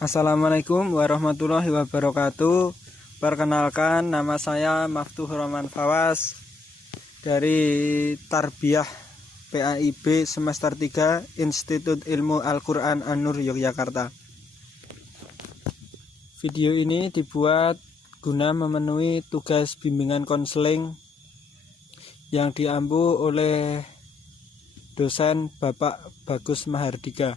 Assalamualaikum warahmatullahi wabarakatuh. Perkenalkan, nama saya Maftuh Roman Fawas dari Tarbiyah PAIB semester 3 Institut Ilmu Al-Quran An-Nur Yogyakarta. Video ini dibuat guna memenuhi tugas bimbingan konseling yang diampu oleh dosen Bapak Bagus Mahardika.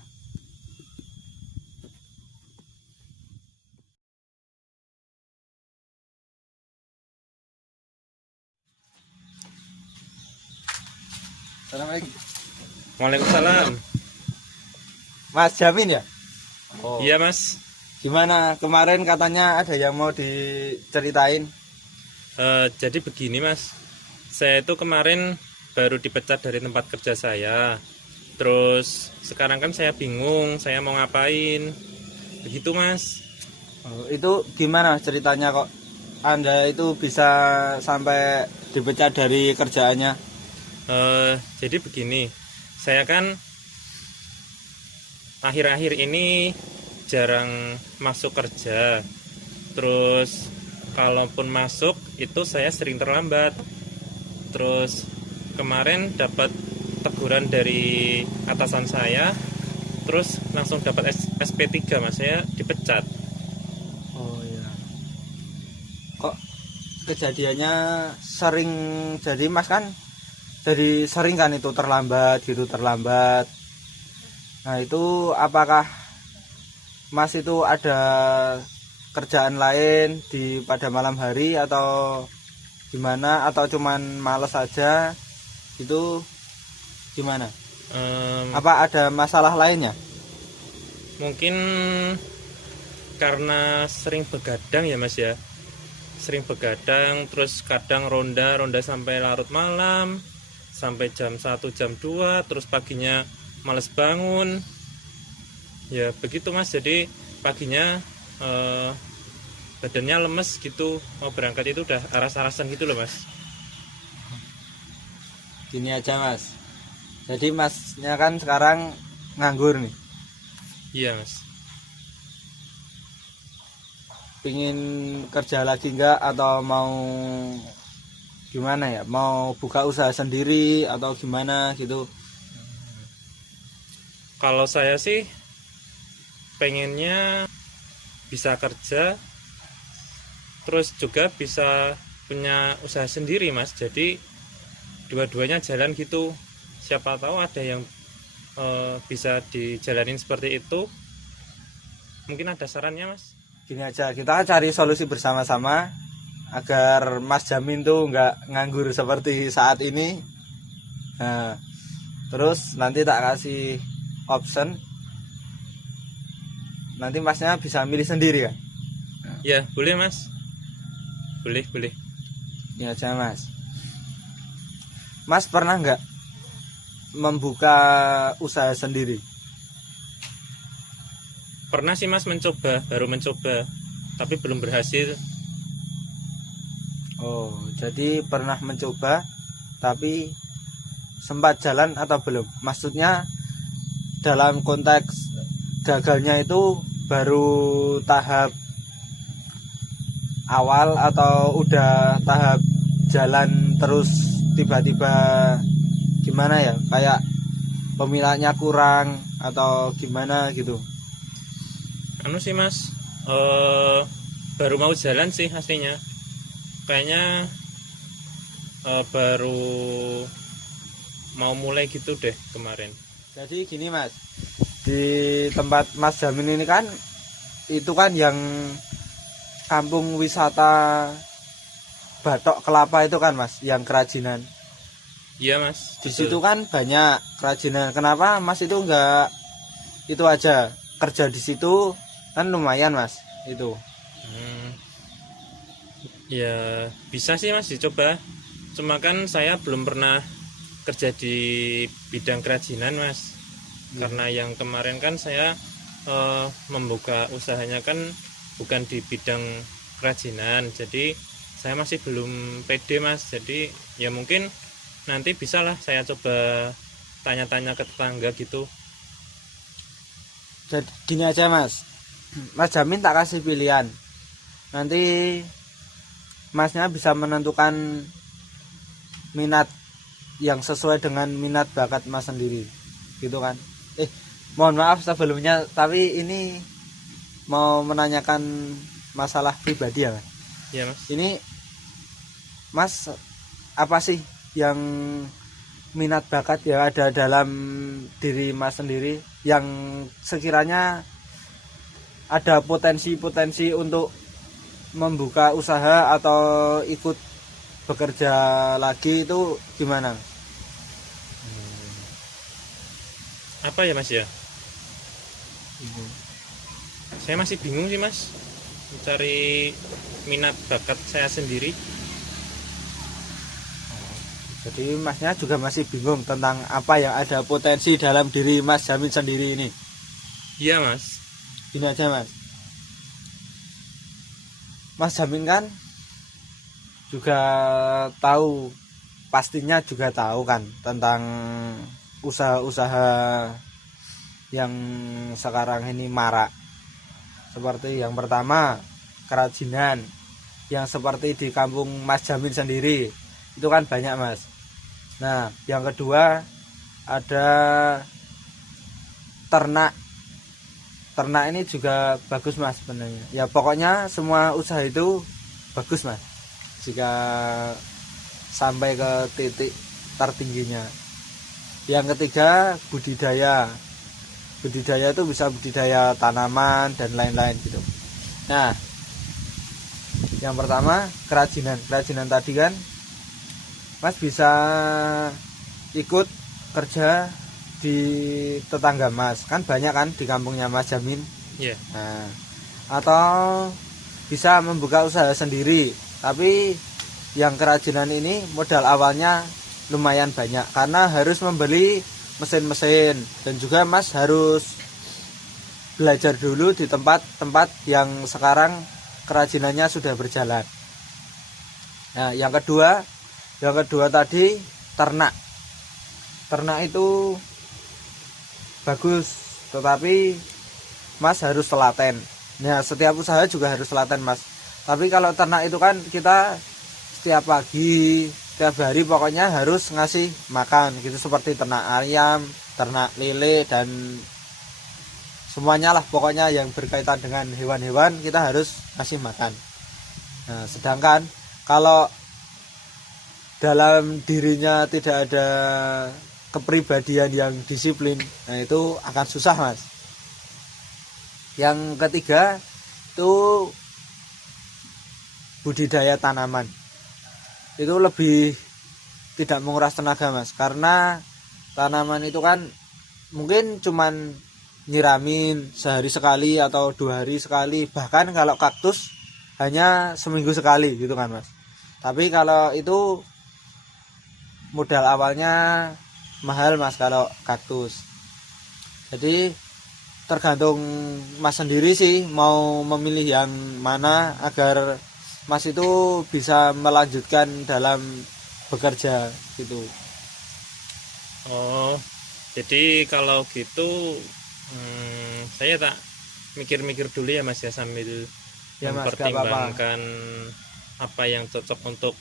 Assalamualaikum. Waalaikumsalam. Mas Jamin ya? Oh. Iya mas. Gimana kemarin katanya ada yang mau diceritain? Jadi begini mas, saya itu kemarin baru dipecat dari tempat kerja saya. Terus sekarang kan saya bingung, saya mau ngapain. Begitu mas. Oh, itu gimana ceritanya kok Anda itu bisa sampai dipecat dari kerjaannya? Jadi begini, saya kan akhir-akhir ini jarang masuk kerja. Terus kalaupun masuk itu saya sering terlambat. Terus kemarin dapat teguran dari atasan saya, terus langsung dapat SP3 mas, saya dipecat. Oh iya. Kok kejadiannya sering jadi mas kan? Jadi sering kan itu terlambat. Nah itu apakah mas itu ada kerjaan lain pada malam hari atau gimana, atau cuman males aja itu gimana? Apa ada masalah lainnya? Mungkin karena sering begadang ya mas ya, sering begadang, terus kadang ronda sampai larut malam, sampai jam 1 jam 2, terus paginya males bangun ya begitu mas. Jadi paginya badannya lemes gitu, mau berangkat itu udah aras-arasan gitu loh mas. Gini aja mas, jadi masnya kan sekarang nganggur nih. Iya mas. Pingin kerja lagi enggak, atau mau gimana ya, mau buka usaha sendiri atau gimana gitu? Kalau saya sih pengennya bisa kerja, terus juga bisa punya usaha sendiri mas. Jadi dua-duanya jalan gitu. Siapa tahu ada yang bisa dijalanin seperti itu. Mungkin ada sarannya mas? Gini aja, kita cari solusi bersama-sama agar Mas Jamin tuh nggak nganggur seperti saat ini. Nah, terus nanti tak kasih option, nanti masnya bisa milih sendiri kan? Ya boleh mas, boleh. Gini aja mas, mas pernah nggak membuka usaha sendiri? Pernah sih mas, baru mencoba, tapi belum berhasil. Oh, jadi pernah mencoba tapi sempat jalan atau belum? Maksudnya dalam konteks gagalnya itu baru tahap awal atau udah tahap jalan terus tiba-tiba gimana ya, kayak pemilihannya kurang atau gimana gitu? Anu sih mas, baru mau jalan sih aslinya. Kayaknya baru mau mulai gitu deh kemarin. Jadi gini mas, di tempat Mas Jamin ini kan itu kan yang kampung wisata Batok Kelapa itu kan mas, yang kerajinan. Iya mas. Di situ kan banyak kerajinan. Kenapa mas itu enggak itu aja kerja di situ, kan lumayan mas itu. Ya bisa sih mas dicoba. Cuma kan saya belum pernah kerja di bidang kerajinan mas. Karena yang kemarin kan saya membuka usahanya kan bukan di bidang kerajinan. Jadi saya masih belum pede mas. Jadi ya mungkin nanti bisalah saya coba tanya-tanya ke tetangga gitu. Jadi gini aja mas, Mas Jamin tak kasih pilihan. Nanti masnya bisa menentukan minat yang sesuai dengan minat bakat mas sendiri, gitu kan. Mohon maaf sebelumnya, tapi ini mau menanyakan masalah pribadi ya mas. Ya mas. Ini mas apa sih yang minat bakat yang ada dalam diri mas sendiri yang sekiranya ada potensi-potensi untuk membuka usaha atau ikut bekerja lagi, itu gimana? Apa ya mas ya? Saya masih bingung sih mas, mencari minat bakat saya sendiri. Jadi masnya juga masih bingung tentang apa yang ada potensi dalam diri Mas Jamin sendiri ini. Iya mas. Gini aja mas, Mas Jamin kan juga tahu, pastinya juga tahu kan tentang usaha-usaha yang sekarang ini marak. Seperti yang pertama kerajinan, yang seperti di kampung Mas Jamin sendiri itu kan banyak mas. Nah yang kedua ada ternak. Ternak ini juga bagus mas sebenarnya. Ya pokoknya semua usaha itu bagus mas jika sampai ke titik tertingginya. Yang ketiga budidaya. Budidaya itu bisa budidaya tanaman dan lain-lain gitu. Nah yang pertama kerajinan. Kerajinan tadi kan mas bisa ikut kerja di tetangga mas, kan banyak kan di kampungnya Mas Jamin. Iya. Nah, atau bisa membuka usaha sendiri, tapi yang kerajinan ini modal awalnya lumayan banyak karena harus membeli mesin-mesin dan juga mas harus belajar dulu di tempat-tempat yang sekarang kerajinannya sudah berjalan. Nah yang kedua tadi ternak. Ternak itu bagus, tetapi mas harus telaten. Nah setiap usaha juga harus telaten mas. Tapi kalau ternak itu kan kita setiap pagi, setiap hari pokoknya harus ngasih makan gitu, seperti ternak ayam, ternak lele dan semuanya lah pokoknya yang berkaitan dengan hewan-hewan kita harus ngasih makan. Nah sedangkan kalau dalam dirinya tidak ada kepribadian yang disiplin, nah itu akan susah mas. Yang ketiga itu budidaya tanaman. Itu lebih tidak menguras tenaga mas, karena tanaman itu kan mungkin cuman nyiramin sehari sekali atau 2 hari sekali, bahkan kalau kaktus hanya seminggu sekali gitu kan mas. Tapi kalau itu modal awalnya mahal mas kalau kaktus. Jadi tergantung mas sendiri sih mau memilih yang mana agar mas itu bisa melanjutkan dalam bekerja gitu. Oh, jadi kalau gitu saya tak mikir-mikir dulu ya mas ya, sambil Ya mas, gak apa-apa. mempertimbangkan apa yang cocok untuk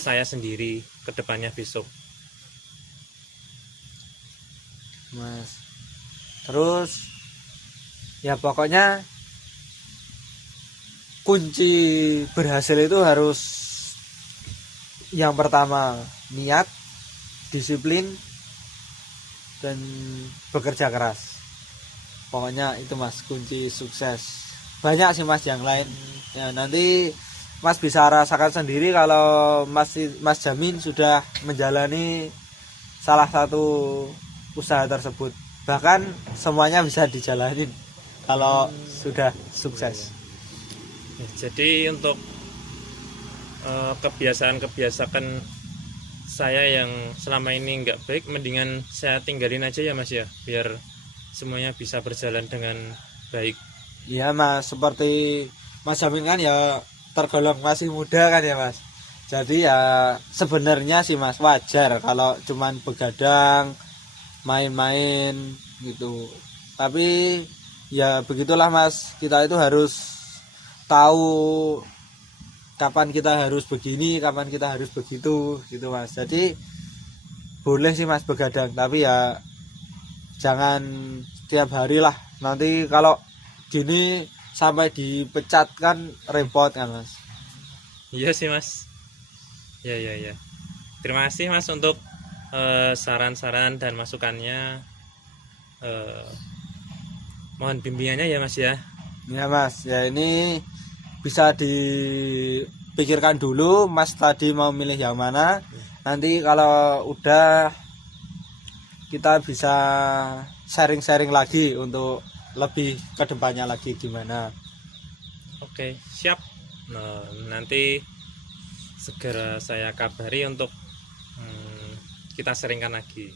saya sendiri ke depannya besok. Mas. Terus ya pokoknya kunci berhasil itu harus yang pertama niat, disiplin dan bekerja keras. Pokoknya itu mas kunci sukses. Banyak sih mas yang lain. Ya nanti mas bisa rasakan sendiri kalau Mas Jamin sudah menjalani salah satu usaha tersebut. Bahkan semuanya bisa dijalanin kalau sudah sukses. Ya, jadi untuk kebiasaan saya yang selama ini nggak baik, mendingan saya tinggalin aja ya mas ya, biar semuanya bisa berjalan dengan baik. Iya mas, seperti Mas Jamin kan ya tergolong masih muda kan ya mas. Jadi ya sebenarnya sih mas wajar kalau cuman begadang main-main gitu. Tapi ya begitulah Mas, kita itu harus tahu kapan kita harus begini, kapan kita harus begitu gitu Mas. Jadi boleh sih Mas begadang, tapi ya jangan setiap hari lah. Nanti kalau gini sampai dipecat kan repot kan Mas. Iya sih Mas. Ya. Terima kasih Mas untuk saran-saran dan masukannya. Mohon bimbingannya ya Mas ya. Ya Mas, ya ini bisa dipikirkan dulu Mas tadi mau milih yang mana. Nanti kalau udah kita bisa sharing-sharing lagi untuk lebih kedepannya lagi gimana. Oke, siap. Nah, nanti segera saya kabari untuk kita sharingkan lagi.